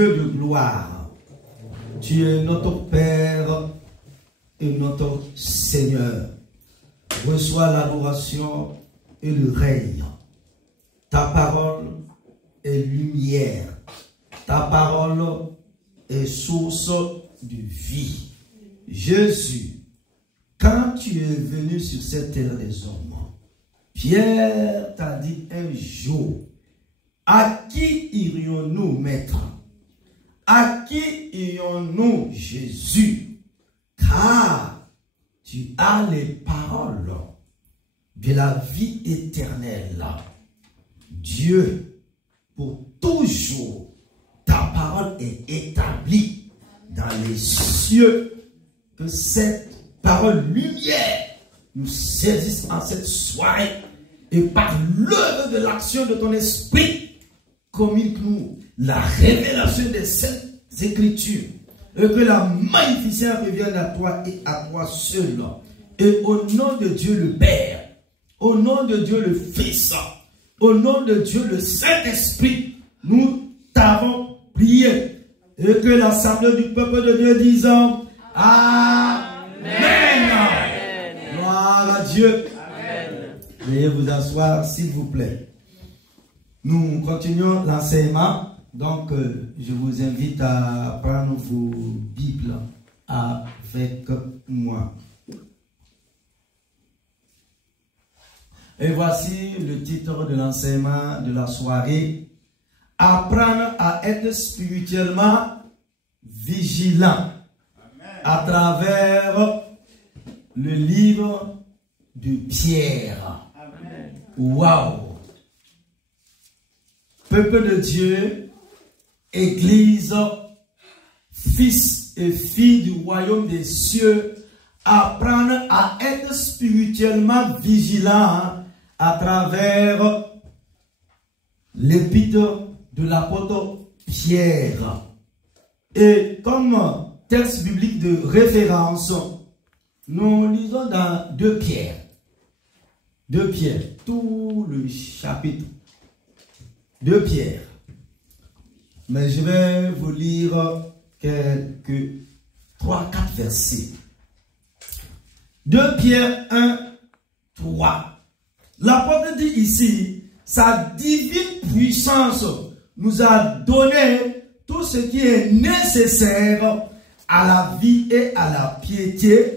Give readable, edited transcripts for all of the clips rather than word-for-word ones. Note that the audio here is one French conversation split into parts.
Dieu de gloire, tu es notre Père et notre Seigneur. Reçois l'adoration et le règne. Ta parole est lumière. Ta parole est source de vie. Jésus, quand tu es venu sur cette terre des hommes, Pierre t'a dit un jour, à qui irions-nous, Maître? À qui irions-nous, Jésus? Car tu as les paroles de la vie éternelle. Dieu, pour toujours, ta parole est établie dans les cieux. Que cette parole lumière nous saisisse en cette soirée et par l'œuvre de l'action de ton esprit, communique-nous la révélation des saintes écritures et que la magnificence revienne à toi et à toi seul. Et au nom de Dieu le Père, au nom de Dieu le Fils, au nom de Dieu le Saint-Esprit, nous t'avons prié. Et que l'assemblée du peuple de Dieu dise Amen. Gloire à Dieu. Amen. Veuillez vous asseoir s'il vous plaît. Nous continuons l'enseignement. Donc je vous invite à prendre vos Bibles avec moi. Et voici le titre de l'enseignement de la soirée. Apprendre à être spirituellement vigilant. À travers le livre de Pierre. Waouh! Peuple de Dieu, Église, fils et filles du royaume des cieux, apprendre à être spirituellement vigilant à travers l'épître de l'apôtre Pierre. Et comme texte biblique de référence, nous lisons dans 2 Pierre. 2 Pierre, tout le chapitre. 2 Pierre. Mais je vais vous lire quelques 3-4 versets. 2 Pierre 1, 3. L'apôtre dit ici, sa divine puissance nous a donné tout ce qui est nécessaire à la vie et à la piété,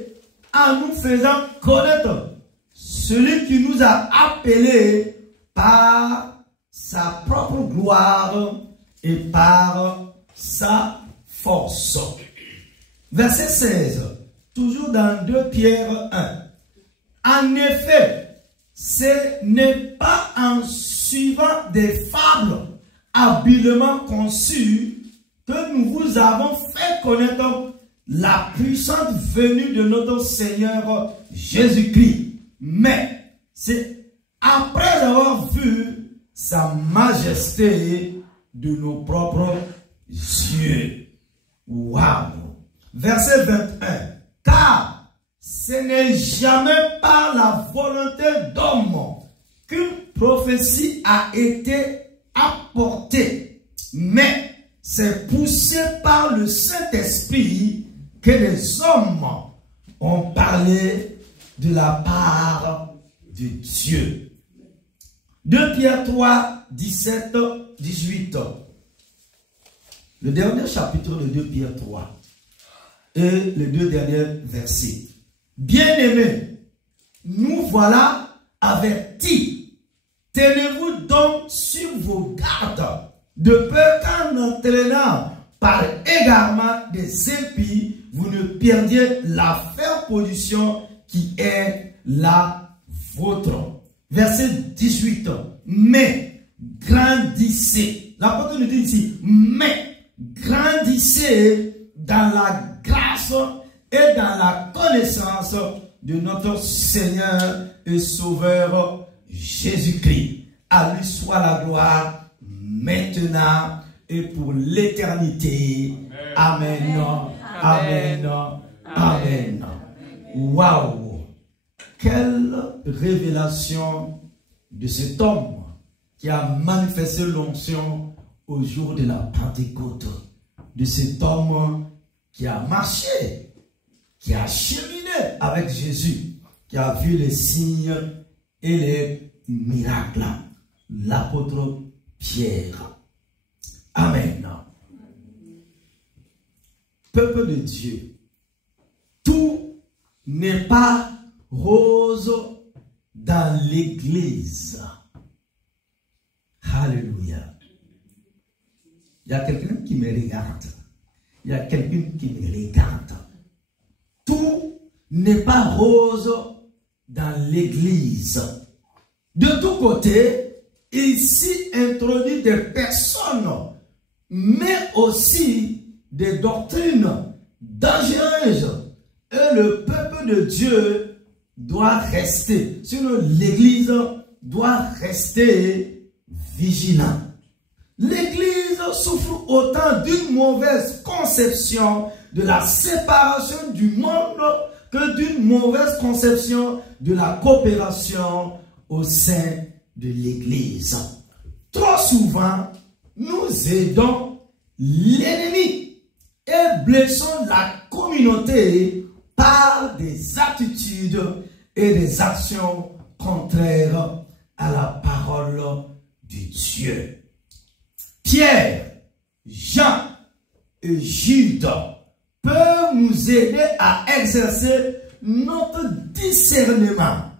en nous faisant connaître celui qui nous a appelés par sa propre gloire et par sa force. Verset 16, toujours dans 2 Pierre 1. En effet, ce n'est pas en suivant des fables habilement conçues que nous vous avons fait connaître la puissante venue de notre Seigneur Jésus-Christ. Mais c'est après avoir vu sa majesté de nos propres yeux. Waouh! Verset 21. Car ce n'est jamais par la volonté d'homme qu'une prophétie a été apportée, mais c'est poussé par le Saint-Esprit que les hommes ont parlé de la part de Dieu. 2 Pierre 3, 17, 18. Le dernier chapitre de 2 Pierre 3 et les 2 derniers versets. Bien-aimés, nous voilà avertis. Tenez-vous donc sur vos gardes, de peur qu'en entraînant par égarement des impies, vous ne perdiez la ferme position qui est la vôtre. Verset 18. Mais grandissez. L'apôtre nous dit ici, mais grandissez dans la grâce et dans la connaissance de notre Seigneur et Sauveur Jésus-Christ. À lui soit la gloire maintenant et pour l'éternité. Amen. Amen. Amen. Waouh! Quelle révélation de cet homme qui a manifesté l'onction au jour de la Pentecôte. de cet homme qui a marché, qui a cheminé avec Jésus, qui a vu les signes et les miracles. L'apôtre Pierre. Amen. Peuple de Dieu, tout n'est pas rose dans l'église. Alléluia. Il y a quelqu'un qui me regarde. Il y a quelqu'un qui me regarde. Tout n'est pas rose dans l'église. De tous côtés, il s'y introduit des personnes, mais aussi des doctrines dangereuses. Et le peuple de Dieu doit rester, sinon l'église doit rester vigilant. L'église souffre autant d'une mauvaise conception de la séparation du monde que d'une mauvaise conception de la coopération au sein de l'église. Trop souvent, nous aidons l'ennemi et blessons la communauté par des attitudes et des actions contraires à la parole de Dieu. Pierre, Jean et Jude peuvent nous aider à exercer notre discernement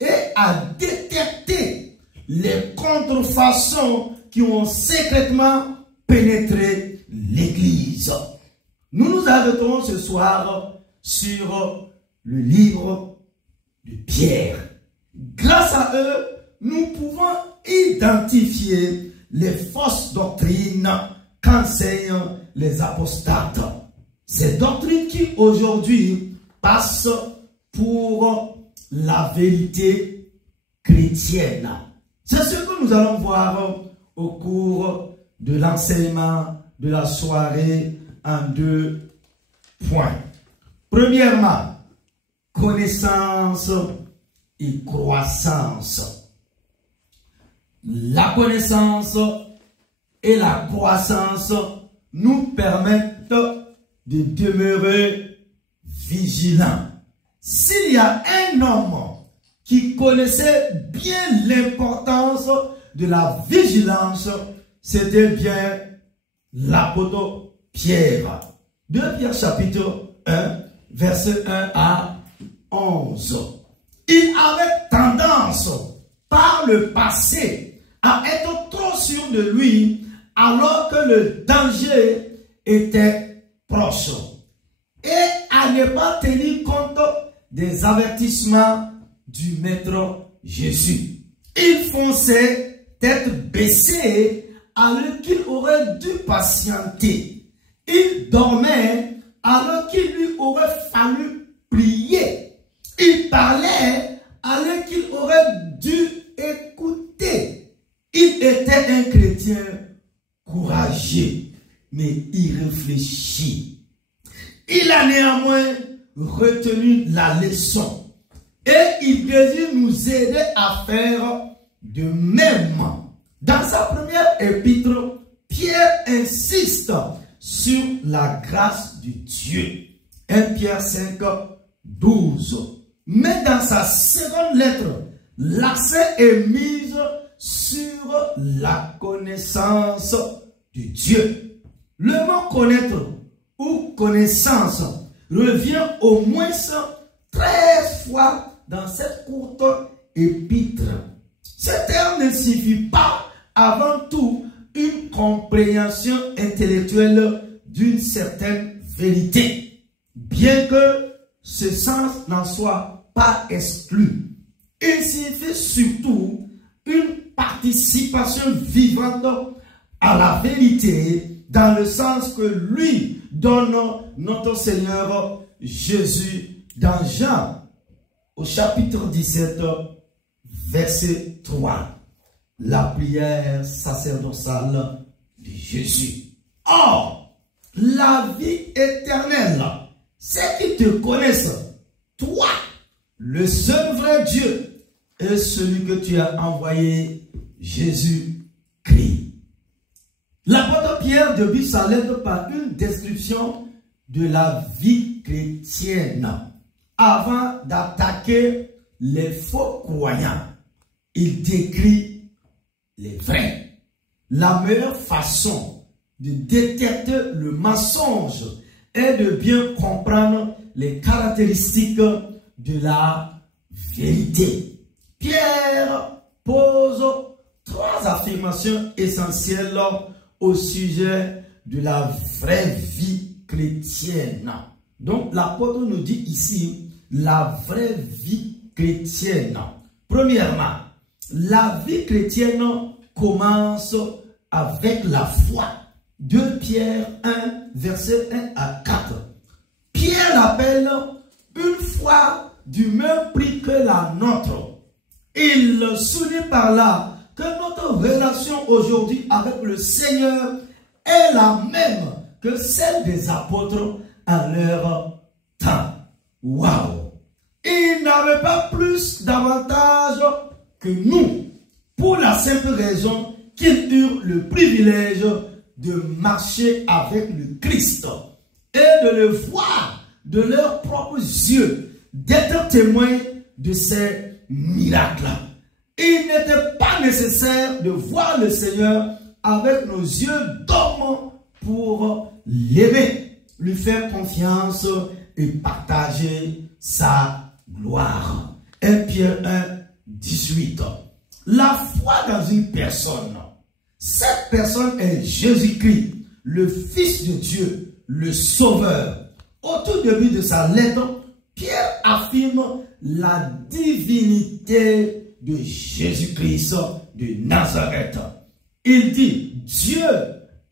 et à détecter les contrefaçons qui ont secrètement pénétré l'Église. Nous nous arrêterons ce soir sur le livre de Pierre. Grâce à eux, nous pouvons identifier les fausses doctrines qu'enseignent les apostates. Ces doctrines qui aujourd'hui passent pour la vérité chrétienne. C'est ce que nous allons voir au cours de l'enseignement de la soirée en 2 points. Premièrement, connaissance et croissance. La connaissance et la croissance nous permettent de demeurer vigilants. S'il y a un homme qui connaissait bien l'importance de la vigilance, c'était bien l'apôtre Pierre. 2 Pierre chapitre 1, verset 1 à 11. Il avait tendance par le passé à être trop sûr de lui alors que le danger était proche et à ne pas tenir compte des avertissements du Maître Jésus. Il fonçait tête baissée alors qu'il aurait dû patienter. Il dormait alors qu'il lui aurait fallu prier. Il parlait alors qu'il aurait dû écouter. Il était un chrétien courageux, mais irréfléchi. Il a néanmoins retenu la leçon et il désire nous aider à faire de même. Dans sa première épître, Pierre insiste sur la grâce de Dieu. 1 Pierre 5, 12. Mais dans sa seconde lettre, l'accent est mis sur la connaissance de Dieu. Le mot connaître ou connaissance revient au moins 13 fois dans cette courte épître. Ce terme ne signifie pas avant tout une compréhension intellectuelle d'une certaine vérité, bien que ce sens n'en soit pas exclu. Il signifie surtout une participation vivante à la vérité dans le sens que lui donne notre Seigneur Jésus dans Jean au chapitre 17 verset 3. La prière sacerdotale de Jésus. Or, la vie éternelle, c'est qu'ils te connaissent, toi, le seul vrai Dieu, et celui que tu as envoyé, Jésus-Christ. L'apôtre Pierre débute sa lettre par une description de la vie chrétienne. Avant d'attaquer les faux croyants, il décrit les vrais. La meilleure façon de détecter le mensonge est de bien comprendre les caractéristiques de la vérité. Pierre pose 3 affirmations essentielles au sujet de la vraie vie chrétienne. Donc l'apôtre nous dit ici la vraie vie chrétienne. Premièrement, la vie chrétienne commence avec la foi. 2 Pierre 1, verset 1 à 4. Pierre l'appelle une foi du même prix que la nôtre. Il souligne par là que notre relation aujourd'hui avec le Seigneur est la même que celle des apôtres à leur temps. Waouh! Ils n'avaient pas plus d'avantages que nous, pour la simple raison qu'ils eurent le privilège de marcher avec le Christ et de le voir de leurs propres yeux, d'être témoins de ces miracles. Il n'était pas nécessaire de voir le Seigneur avec nos yeux d'homme pour l'aimer, lui faire confiance et partager sa gloire. 1 Pierre 1, 18. La foi dans une personne. Cette personne est Jésus-Christ, le Fils de Dieu, le Sauveur. Au tout début de sa lettre, Pierre affirme la divinité de Jésus-Christ de Nazareth. Il dit, Dieu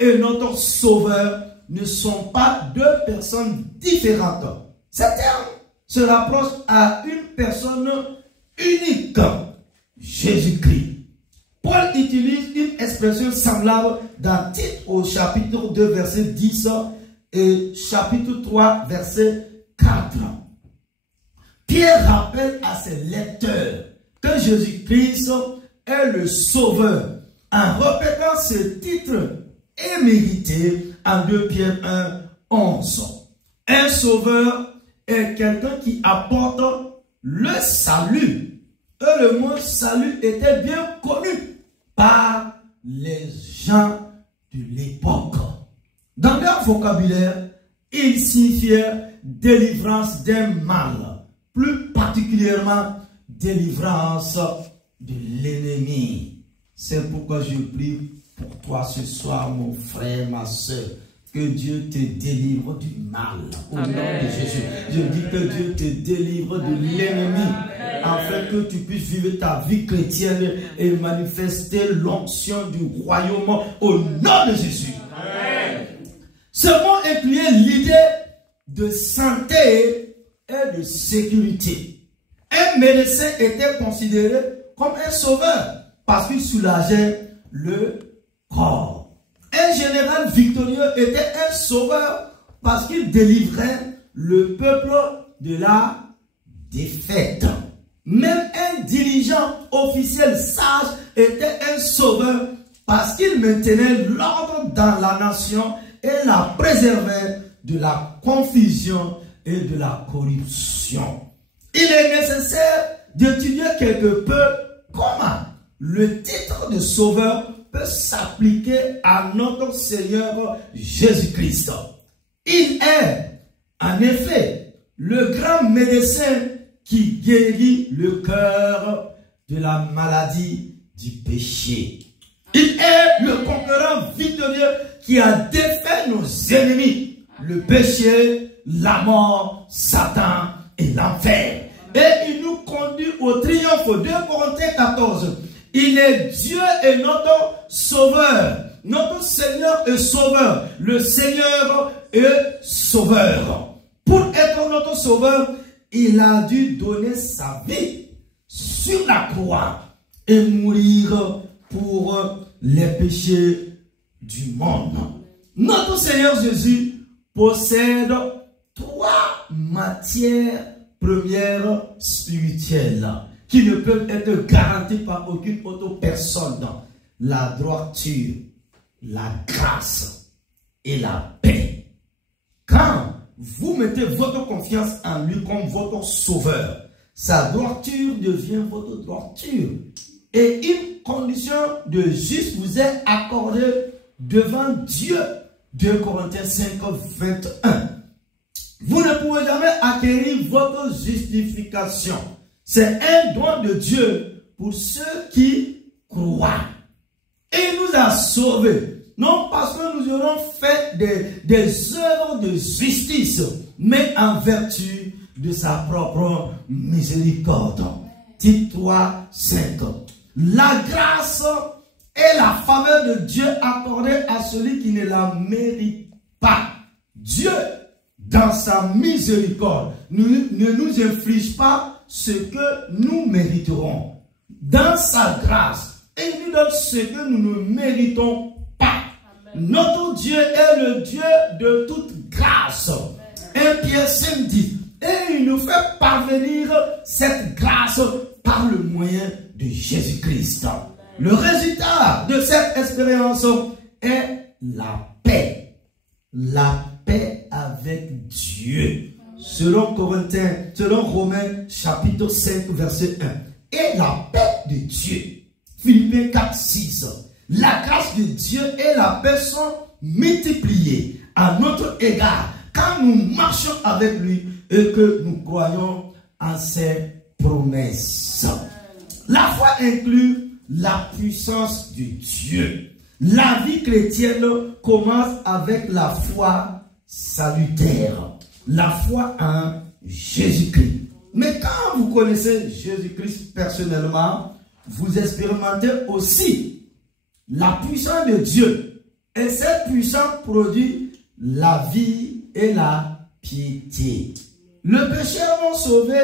et notre Sauveur ne sont pas 2 personnes différentes. Ces termes se rapprochent à une personne unique, Jésus-Christ. Paul utilise une expression semblable dans Tite au chapitre 2, verset 10 et chapitre 3, verset 4. Pierre rappelle à ses lecteurs que Jésus-Christ est le Sauveur en répétant ce titre émérité en 2 Pierre 1, 11. Un sauveur est quelqu'un qui apporte le salut. Et le mot salut était bien connu par les gens de l'époque. Dans leur vocabulaire, il signifiait délivrance d'un mal, plus particulièrement délivrance de l'ennemi. C'est pourquoi je prie pour toi ce soir, mon frère, ma soeur, que Dieu te délivre du mal. Au nom de Jésus, je dis que Dieu te délivre de l'ennemi, afin que tu puisses vivre ta vie chrétienne et manifester l'onction du royaume au nom de Jésus. Amen. Ce mot incluait l'idée de santé et de sécurité. Un médecin était considéré comme un sauveur parce qu'il soulageait le corps. Un général victorieux était un sauveur parce qu'il délivrait le peuple de la défaite. Même un dirigeant officiel sage était un sauveur parce qu'il maintenait l'ordre dans la nation et la préservait de la confusion et de la corruption. Il est nécessaire d'étudier quelque peu comment le titre de sauveur peut s'appliquer à notre Seigneur Jésus-Christ. Il est, en effet, le grand médecin qui guérit le cœur de la maladie du péché. Il est le conquérant victorieux qui a défait nos ennemis, le péché, la mort, Satan et l'enfer. Et il nous conduit au triomphe. 2 Corinthiens 14. Il est Dieu et notre Sauveur. Notre Seigneur est Sauveur. Le Seigneur est Sauveur. Pour être notre Sauveur, il a dû donner sa vie sur la croix et mourir pour les péchés du monde. Notre Seigneur Jésus possède 3 matières premières spirituelles qui ne peuvent être garanties par aucune autre personne. La droiture, la grâce et la paix. Quand vous mettez votre confiance en lui comme votre sauveur, sa droiture devient votre droiture. Et une condition de juste vous est accordée devant Dieu. 2 Corinthiens 5, 21. Vous ne pouvez jamais acquérir votre justification. C'est un don de Dieu pour ceux qui croient. Et il nous a sauvés. Non parce que nous aurons fait des œuvres de justice, mais en vertu de sa propre miséricorde. Tite 3, 5. La grâce est la faveur de Dieu accordée à celui qui ne la mérite pas. Dieu, dans sa miséricorde, ne nous inflige pas ce que nous mériterons. Dans sa grâce, il nous donne ce que nous ne méritons pas. Amen. Notre Dieu est le Dieu de toute grâce. 1 Pierre 5 dit, et il nous fait parvenir cette grâce par le moyen de Jésus-Christ. Le résultat de cette expérience est la paix. La paix avec Dieu. Selon Romains chapitre 5 verset 1. Et la paix de Dieu. Philippiens 4, 6. La grâce de Dieu et la paix sont multipliées à notre égard quand nous marchons avec lui et que nous croyons en ses promesses. La foi inclut la puissance de Dieu. La vie chrétienne commence avec la foi salutaire. La foi en Jésus-Christ. Mais quand vous connaissez Jésus-Christ personnellement, vous expérimentez aussi la puissance de Dieu. Et cette puissance produit la vie et la piété. Le pécheur non sauvé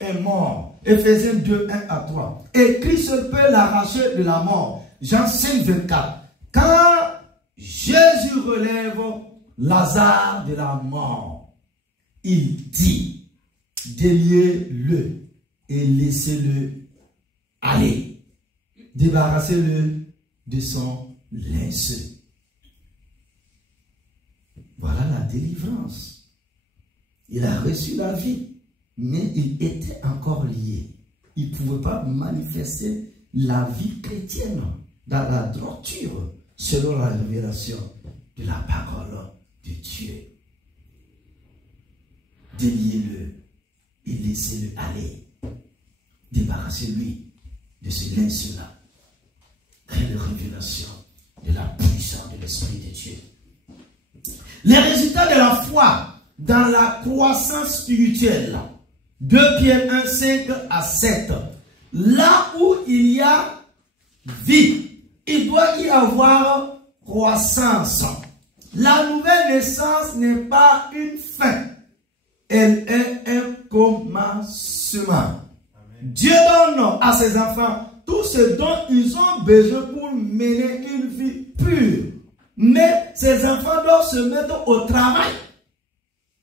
est mort. Éphésiens 2, 1 à 3. Et Christ peut l'arracher de la mort. Jean 5, 24. Quand Jésus relève Lazare de la mort, il dit, déliez-le et laissez-le aller. Débarrassez-le de son linceul. Voilà la délivrance. Il a reçu la vie, mais il était encore lié. Il ne pouvait pas manifester la vie chrétienne dans la droiture selon la révélation de la parole de Dieu. Déliez-le et laissez-le aller. Débarrassez-lui de ce linceul-là. Quelle révélation de la puissance de l'Esprit de Dieu. Les résultats de la foi dans la croissance spirituelle. 2 Pierre 1, 5 à 7. Là où il y a vie, il doit y avoir croissance. La nouvelle naissance n'est pas une fin. Elle est un commencement. Amen. Dieu donne à ses enfants tout ce dont ils ont besoin pour mener une vie pure. Mais ces enfants doivent se mettre au travail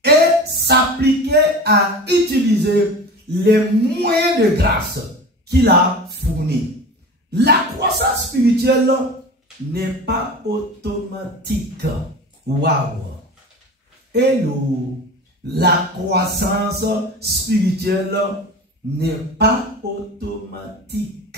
et s'appliquer à utiliser les moyens de grâce qu'il a fournis. La croissance spirituelle n'est pas automatique. Waouh! Hello! La croissance spirituelle n'est pas automatique.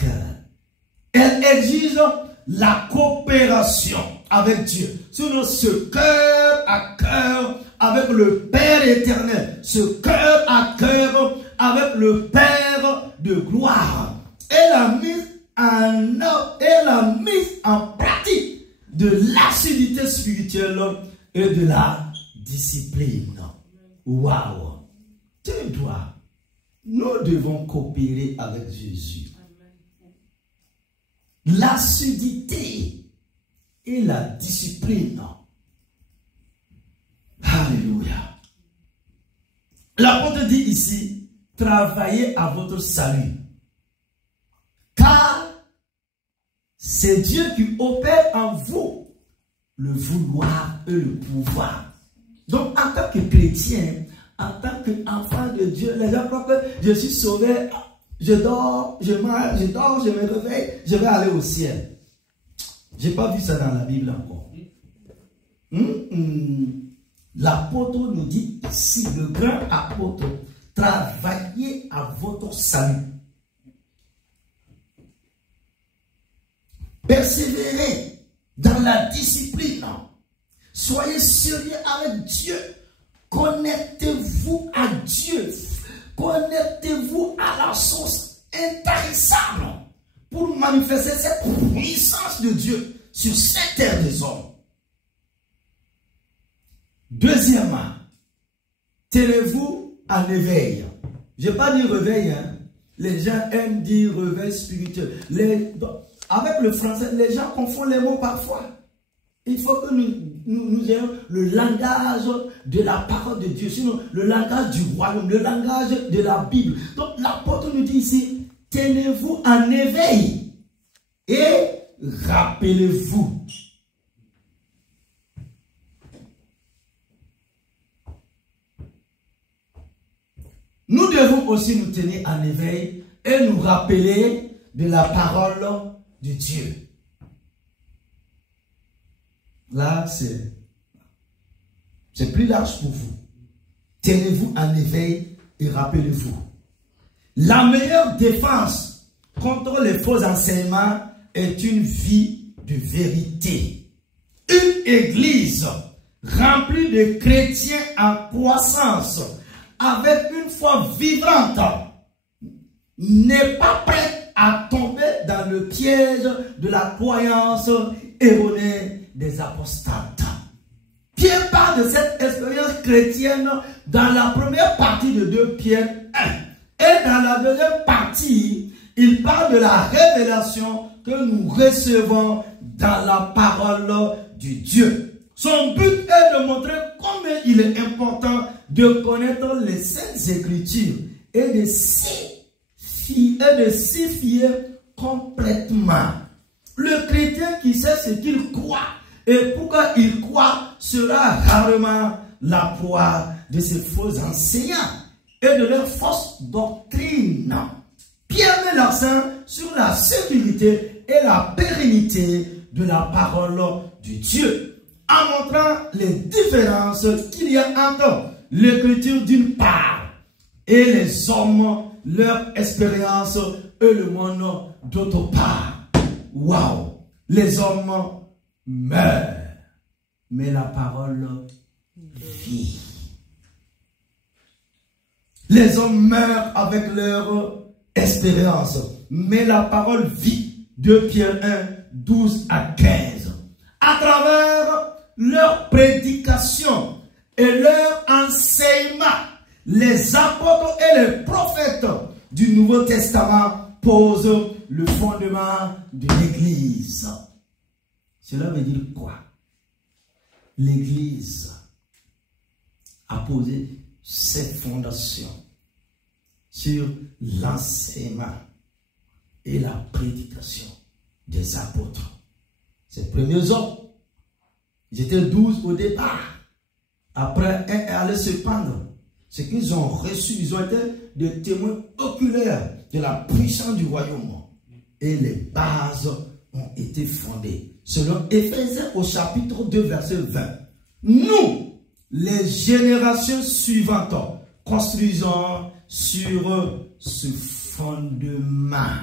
Elle exige la coopération avec Dieu. Sinon, ce cœur à cœur avec le Père éternel, ce cœur à cœur avec le Père de gloire, et la mise en œuvre et la mise en pratique de l'assiduité spirituelle et de la discipline. Waouh! Nous devons coopérer avec Jésus. L'assiduité et la discipline. Alléluia. L'apôtre dit ici, travaillez à votre salut. Car c'est Dieu qui opère en vous le vouloir et le pouvoir. Donc, en tant que chrétien, en tant qu'enfant de Dieu, les gens croient que je suis sauvé, je dors, je mange, je dors, je me réveille, je vais aller au ciel. Je n'ai pas vu ça dans la Bible encore. L'apôtre nous dit ici, le grand apôtre, travaillez à votre salut. Persévérez dans la discipline. Soyez sérieux avec Dieu. Connectez-vous à Dieu. Connectez-vous à la source intarissable pour manifester cette puissance de Dieu sur cette terre des hommes. Deuxièmement, tenez-vous en éveil. Je n'ai pas dit réveil. Les gens aiment dire réveil spirituel. Avec le français, les gens confondent les mots parfois. Il faut que nous ayons le langage de la parole de Dieu, sinon le langage du royaume, le langage de la Bible. Donc l'apôtre nous dit ici, tenez-vous en éveil et rappelez-vous. Nous devons aussi nous tenir en éveil et nous rappeler de la parole de Dieu. Là, c'est plus large pour vous. Tenez-vous en éveil et rappelez-vous. La meilleure défense contre les faux enseignements est une vie de vérité. Une église remplie de chrétiens en croissance, avec une foi vivante, n'est pas prête à tomber dans le piège de la croyance erronée des apostates. Pierre parle de cette expérience chrétienne dans la première partie de 2 Pierre 1. Et dans la deuxième partie, il parle de la révélation que nous recevons dans la parole du Dieu. Son but est de montrer combien il est important de connaître les Saintes Écritures et de s'y fier complètement. Le chrétien qui sait ce qu'il croit et pourquoi il croit sera rarement la proie de ces faux enseignants et de leur fausse doctrine. Pierre met l'accent sur la sécurité et la pérennité de la parole du Dieu, en montrant les différences qu'il y a entre l'écriture d'une part et les hommes, leur expérience et le monde d'autre part. Waouh! Les hommes meurent, mais la parole vit. Les hommes meurent avec leur expérience, mais la parole vit. 2 Pierre 1, 12 à 15. À travers leur prédication et leur enseignement, les apôtres et les prophètes du Nouveau Testament posent le fondement de l'Église. Cela veut dire quoi? L'Église a posé ses fondations sur l'enseignement et la prédication des apôtres. Ces premiers hommes, ils étaient 12 au départ. Après, un est allé se pendre. Ce qu'ils ont reçu, ils ont été des témoins oculaires de la puissance du royaume. Et les bases ont été fondées. Selon Éphésiens au chapitre 2, verset 20. Nous, les générations suivantes, construisons sur ce fondement.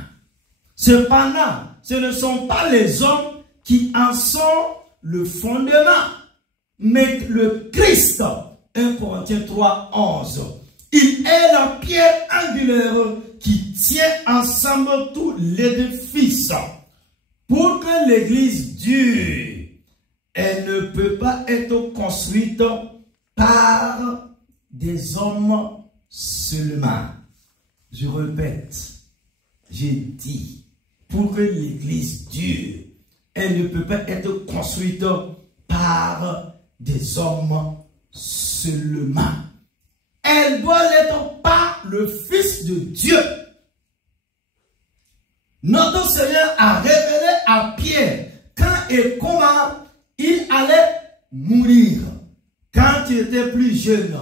Cependant, ce ne sont pas les hommes qui en sont le fondement, mais le Christ. 1 Corinthiens 3, 11. Il est la pierre angulaire qui tient ensemble tout l'édifice. Pour que l'église dure, elle ne peut pas être construite par des hommes seulement. Je répète, j'ai dit, pour que l'église dure, elle ne peut pas être construite par des hommes seulement. Elle doit l'être par le Fils de Dieu. Notre Seigneur a révélé à Pierre quand et comment il allait mourir. Quand tu étais plus jeune,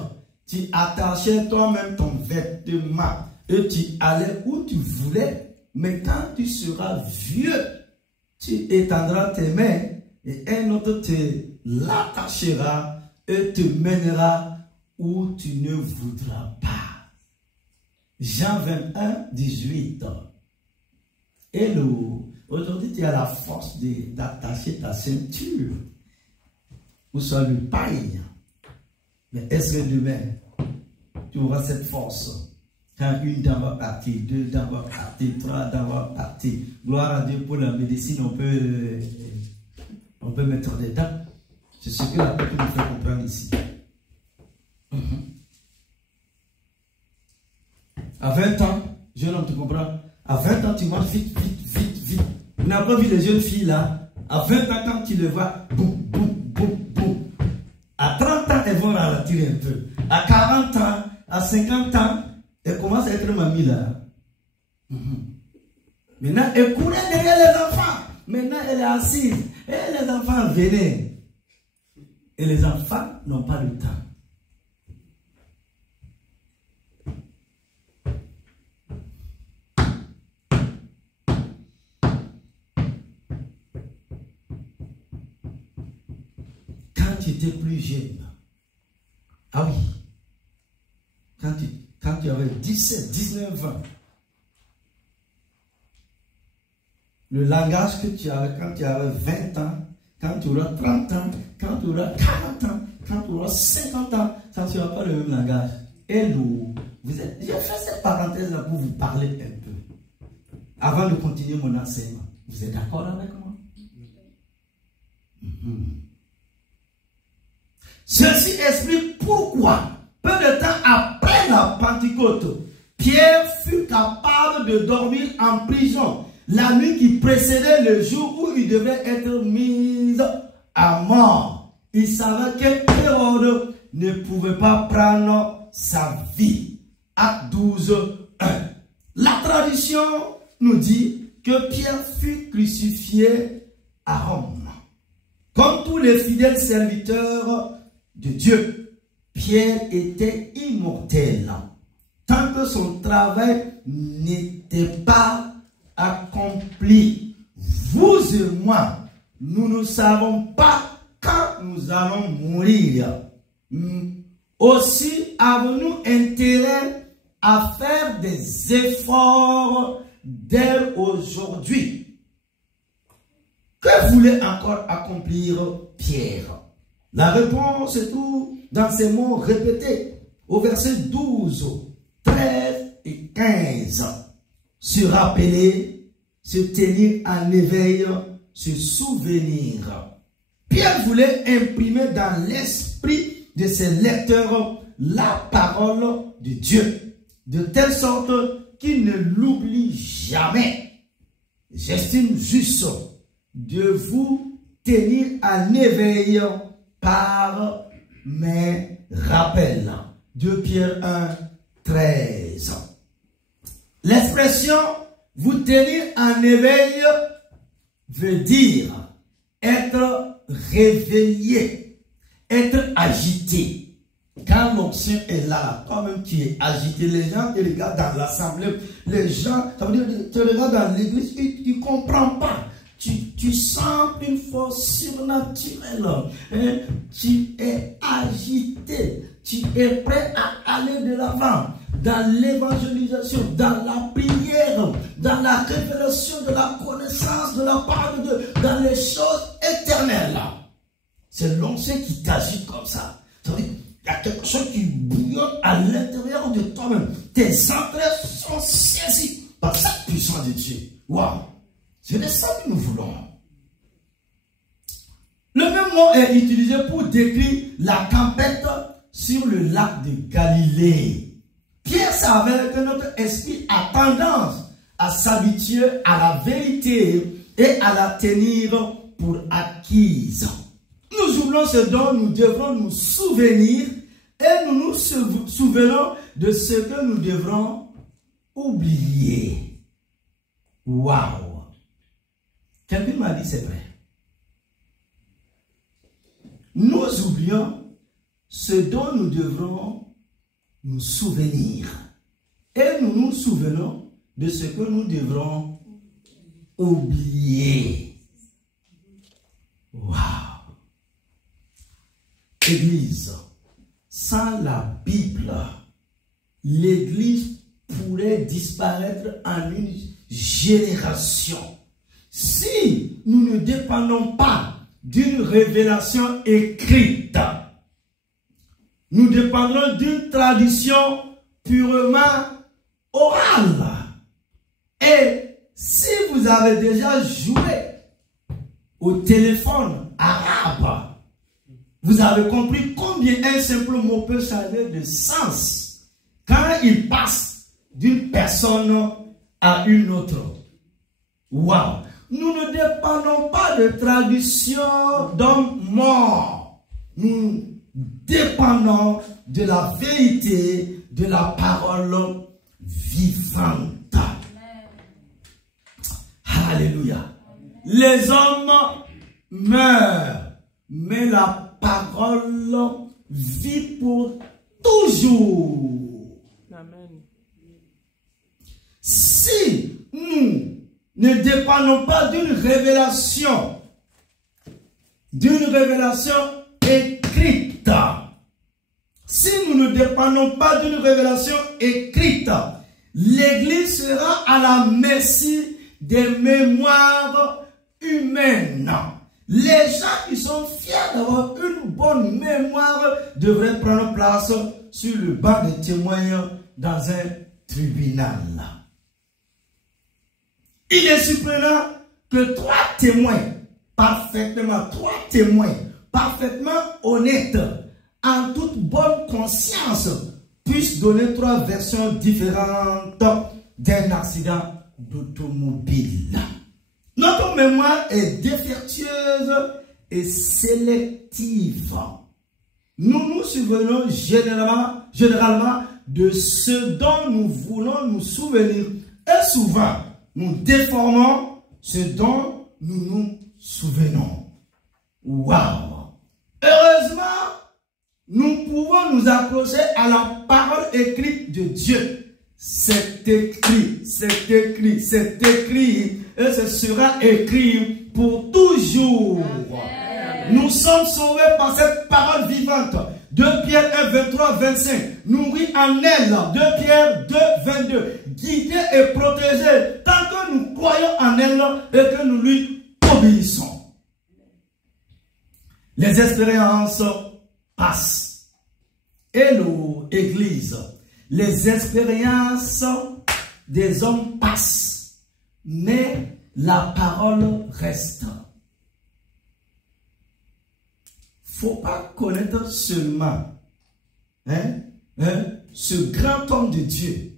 tu attachais toi-même ton vêtement et tu allais où tu voulais. Mais quand tu seras vieux, tu étendras tes mains et un autre te l'attachera et te mènera où tu ne voudras pas. Jean 21, 18. Hello. Aujourd'hui, tu as la force d'attacher ta ceinture. Ou soit le paille. Mais est-ce que demain, tu auras cette force? Quand une dent va partir, deux dents vont partir, trois dents vont partir. Gloire à Dieu pour la médecine, on peut mettre des dents. C'est ce que la Bible nous fait comprendre ici. À 20 ans, jeune homme, tu comprends? À 20 ans, tu manges vite, vite, vite, vite. Vous n'avez pas vu les jeunes filles là? À 20 ans, quand tu les vois, boum, boum, boum, boum. À 30 ans, elles vont ralentir un peu. À 40 ans, à 50 ans, elles commencent à être mamie là. Maintenant, elle courait derrière les enfants. Maintenant, elle est assise. Et les enfants venaient. Et les enfants n'ont pas le temps. Quand tu étais plus jeune, ah oui, quand tu avais 17, 19 ans, le langage que tu avais quand tu avais 20 ans, quand tu auras 30 ans, quand tu auras 40 ans, quand tu auras 50 ans, ça ne sera pas le même langage. Hello, je fais cette parenthèse-là pour vous parler un peu. Avant de continuer mon enseignement, vous êtes d'accord avec moi? Ceci explique pourquoi, peu de temps après la Pentecôte, Pierre fut capable de dormir en prison la nuit qui précédait le jour où il devait être mis à mort. Il savait que Hérode ne pouvait pas prendre sa vie. Acte 12, 1. La tradition nous dit que Pierre fut crucifié à Rome. Comme tous les fidèles serviteurs de Dieu, Pierre était immortel tant que son travail n'était pas accompli. Vous et moi, nous ne savons pas quand nous allons mourir. Aussi avons-nous intérêt à faire des efforts dès aujourd'hui. Que voulait encore accomplir Pierre? La réponse est tout dans ces mots répétés au verset 12, 13 et 15. Se rappeler, se tenir en éveil, se souvenir. Pierre voulait imprimer dans l'esprit de ses lecteurs la parole de Dieu, de telle sorte qu'ils ne l'oublient jamais. J'estime juste de vous tenir en éveil par mes rappels. 2 Pierre 1, 13. L'expression « vous tenir en éveil » veut dire être réveillé, être agité. Quand l'onction est là, toi-même tu es agité, les gens te regardent dans l'assemblée, les gens, ça veut dire, te regardent dans l'église, tu ne comprends pas. Tu sens une force surnaturelle. Hein? Tu es agité. Tu es prêt à aller de l'avant. Dans l'évangélisation, dans la prière, dans la révélation de la connaissance de la part de Dieu, dans les choses éternelles. C'est l'onction qui t'agit comme ça. Ça veut dire, il y a quelque chose qui bouillonne à l'intérieur de toi-même. Tes entrailles sont saisies par cette puissance de Dieu. Waouh! C'est de ça que nous voulons. Le même mot est utilisé pour décrire la tempête sur le lac de Galilée. Pierre savait que notre esprit a tendance à s'habituer à la vérité et à la tenir pour acquise. Nous oublions ce dont nous devrons nous souvenir et nous nous souvenons de ce que nous devrons oublier. Waouh! Quelqu'un m'a dit c'est vrai. Nous oublions ce dont nous devrons nous souvenir. Et nous nous souvenons de ce que nous devrons oublier. Waouh! Église, sans la Bible, l'Église pourrait disparaître en une génération. Si nous ne dépendons pas d'une révélation écrite, nous dépendrons d'une tradition purement orale. Et si vous avez déjà joué au téléphone arabe, vous avez compris combien un simple mot peut changer de sens quand il passe d'une personne à une autre. Waouh! Nous ne dépendons pas de tradition d'hommes morts. Nous dépendons de la vérité, de la parole vivante. Alléluia. Les hommes meurent, mais la parole vit pour toujours. Amen. Si nous ne dépendons pas d'une révélation écrite, si nous ne dépendons pas d'une révélation écrite, l'Église sera à la merci des mémoires humaines. Les gens qui sont fiers d'avoir une bonne mémoire devraient prendre place sur le banc des témoins dans un tribunal. Il est surprenant que trois témoins parfaitement honnêtes, en toute bonne conscience, puissent donner trois versions différentes d'un accident d'automobile. Notre mémoire est défectueuse et sélective. Nous nous souvenons généralement de ce dont nous voulons nous souvenir. Et souvent, nous déformons ce dont nous nous souvenons. Waouh! Heureusement, nous pouvons nous accrocher à la parole écrite de Dieu. C'est écrit, et ce sera écrit pour toujours. Amen. Nous sommes sauvés par cette parole vivante. 2 Pierre 1, 23, 25. Nourris en elle. 2 Pierre 2, 22. Guidés et protégés tant que nous croyons en elle et que nous lui obéissons. Les expériences passent. Hello, Église. Les expériences des hommes passent, mais la parole reste. Faut pas connaître seulement ce grand homme de Dieu,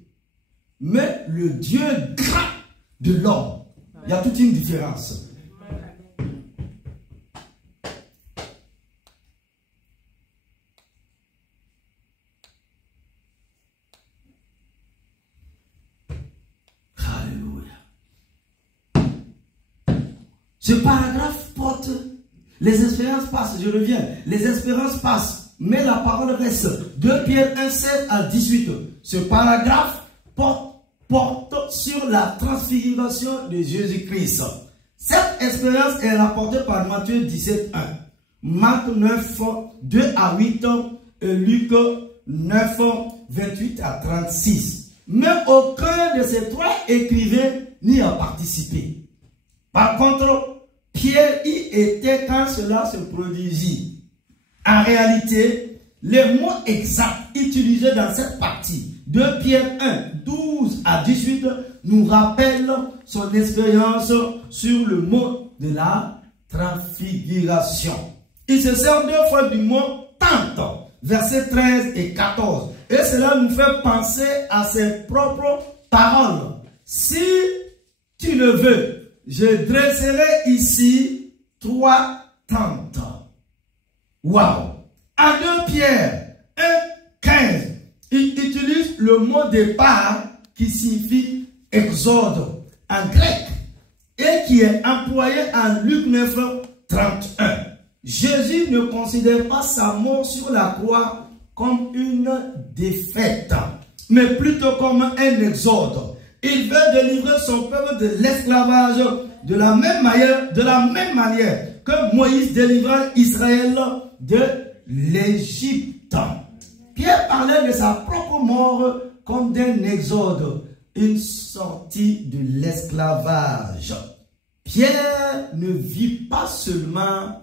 mais le Dieu grand de l'homme. Il y a toute une différence. Ce paragraphe porte, les espérances passent, je reviens, les espérances passent, mais la parole reste. 2 Pierre 1, 7 à 18. Ce paragraphe porte sur la transfiguration de Jésus-Christ. Cette expérience est rapportée par Matthieu 17, 1, Marc 9, 2 à 8 et Luc 9, 28 à 36. Mais aucun de ces trois écrivains n'y a participé. Par contre, Pierre y était quand cela se produisit. En réalité, les mots exacts utilisés dans cette partie de Pierre 1, 12 à 18 nous rappellent son expérience sur le mot de la transfiguration. Il se sert deux fois du mot tente, versets 13 et 14. Et cela nous fait penser à ses propres paroles. Si tu le veux, je dresserai ici 3 tentes. Waouh! En 2 Pierre 1, 15, il utilise le mot départ qui signifie exode en grec et qui est employé en Luc 9, 31. Jésus ne considère pas sa mort sur la croix comme une défaite, mais plutôt comme un exode. Il veut délivrer son peuple de l'esclavage de la même manière que Moïse délivra Israël de l'Égypte. Pierre parlait de sa propre mort comme d'un exode, une sortie de l'esclavage. Pierre ne vit pas seulement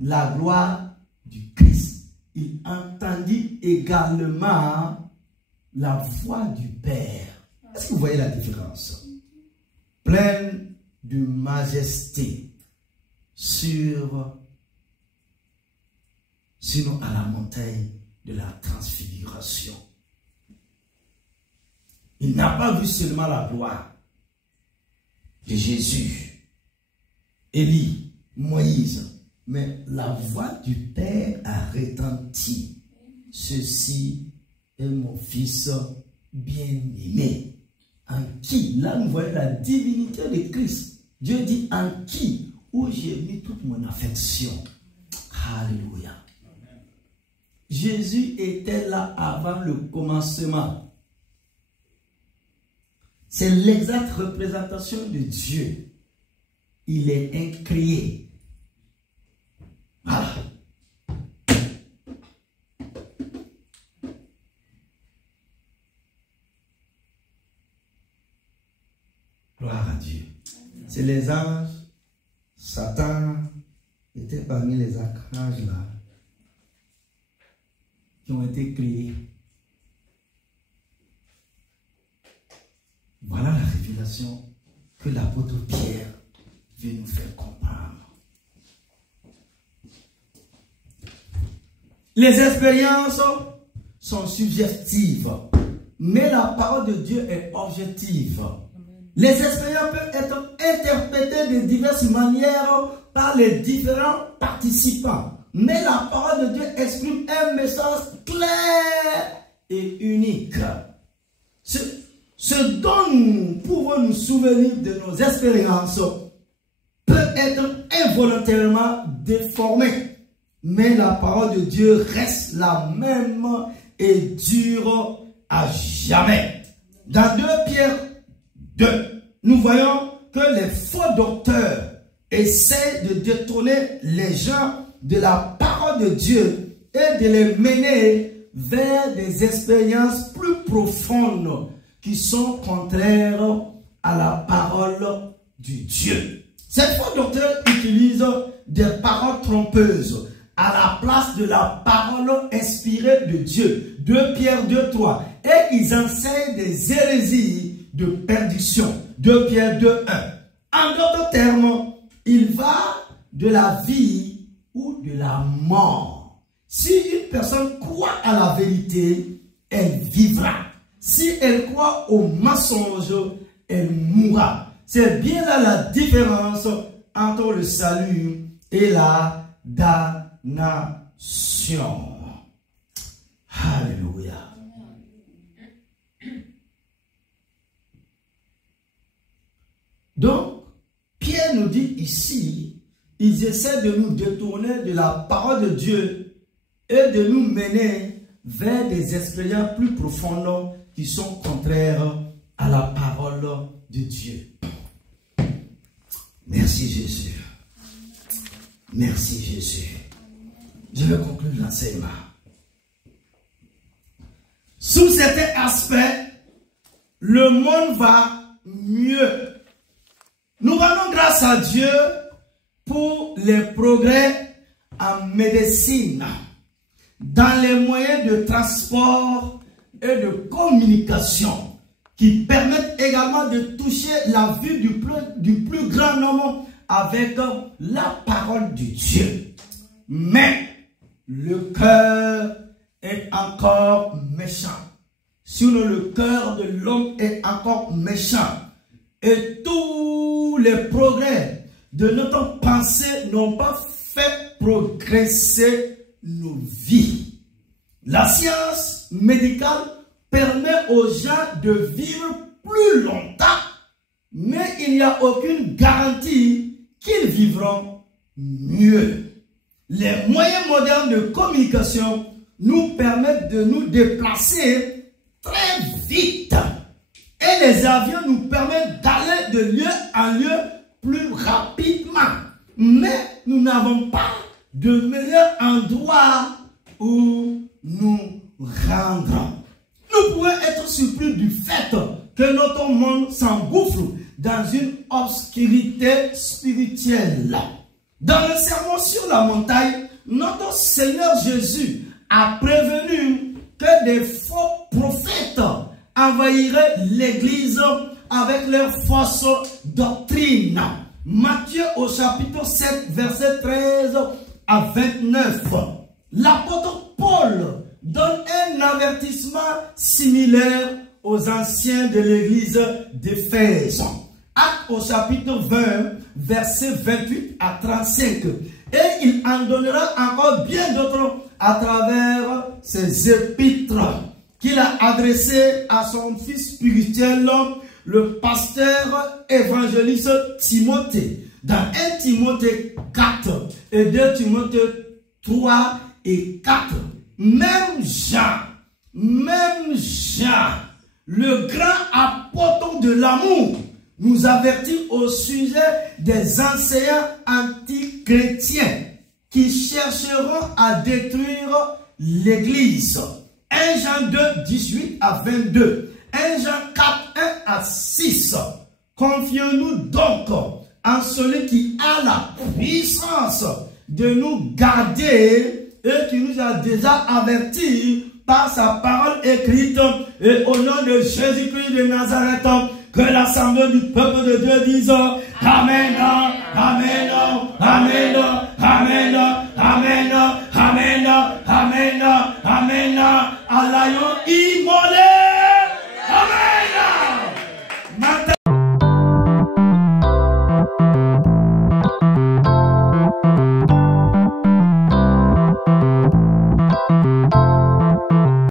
la gloire du Christ, il entendit également la voix du Père. Est-ce que vous voyez la différence? Pleine de majesté sur à la montagne de la transfiguration. Il n'a pas vu seulement la gloire de Jésus, Élie, Moïse, mais la voix du Père a retenti. Ceci est mon fils bien-aimé, en qui, là nous voyons la divinité de Christ. Dieu dit en qui, où j'ai mis toute mon affection. Alléluia. Jésus était là avant le commencement. C'est l'exacte représentation de Dieu. Il est incréé. Voilà. Gloire à Dieu. C'est les anges. Satan était parmi les archanges là qui ont été créés. Voilà la révélation que l'apôtre Pierre veut nous faire comprendre. Les expériences sont subjectives, mais la parole de Dieu est objective. Les expériences peuvent être interprétées de diverses manières par les différents participants, mais la parole de Dieu exprime un message clair et unique. Ce dont nous pouvons nous souvenir de nos expériences peut être involontairement déformé, mais la parole de Dieu reste la même et dure à jamais. Dans 2 Pierre 2, nous voyons que les faux docteurs essaient de détourner les gens de la parole de Dieu et de les mener vers des expériences plus profondes qui sont contraires à la parole du Dieu. Ces faux docteurs utilisent des paroles trompeuses à la place de la parole inspirée de Dieu. 2 Pierre 2, 3. Et ils enseignent des hérésies de perdition. 2 Pierre 2, 1. En d'autres termes, il va de la vie ou de la mort. Si une personne croit à la vérité, elle vivra. Si elle croit au mensonge, elle mourra. C'est bien là la différence entre le salut et la damnation. Alléluia. Donc, Pierre nous dit ici, ils essaient de nous détourner de la parole de Dieu et de nous mener vers des expériences plus profondes qui sont contraires à la parole de Dieu. Merci Jésus. Merci Jésus. Je vais conclure l'enseignement. Sous certains aspects, le monde va mieux. Nous rendons grâce à Dieu pour les progrès en médecine, dans les moyens de transport et de communication, qui permettent également de toucher la vue du plus grand nombre avec la parole de Dieu. Mais le cœur est encore méchant. Sinon, le cœur de l'homme est encore méchant. Et tous les progrès de notre pensée n'ont pas fait progresser nos vies. La science médicale permet aux gens de vivre plus longtemps, mais il n'y a aucune garantie qu'ils vivront mieux. Les moyens modernes de communication nous permettent de nous déplacer très vite. Et les avions nous permettent d'aller de lieu en lieu plus rapidement. Mais nous n'avons pas de meilleur endroit où nous rendre. Nous pouvons être surpris du fait que notre monde s'engouffre dans une obscurité spirituelle. Dans le sermon sur la montagne, notre Seigneur Jésus a prévenu que des faux prophètes envahiraient l'Église avec leurs fausses doctrines. Matthieu au chapitre 7, verset 13 à 29. L'apôtre Paul donne un avertissement similaire aux anciens de l'église d'Éphèse. Actes au chapitre 20, verset 28 à 35. Et il en donnera encore bien d'autres à travers ses épîtres qu'il a adressées à son fils spirituel, le pasteur évangéliste Timothée. Dans 1 Timothée 4 et 2 Timothée 3 et 4. Même Jean, le grand apôtre de l'amour, nous avertit au sujet des enseignants antichrétiens qui chercheront à détruire l'Église. 1 Jean 2, 18 à 22. 1 Jean 4, 1 à 6. Confions-nous donc en celui qui a la puissance de nous garder et qui nous a déjà avertis par sa parole écrite, et au nom de Jésus-Christ de Nazareth, que l'assemblée du peuple de Dieu dise Amen, Amen, Amen, Amen, Amen, Amen, Amen, Amen, à l'agneau immolé.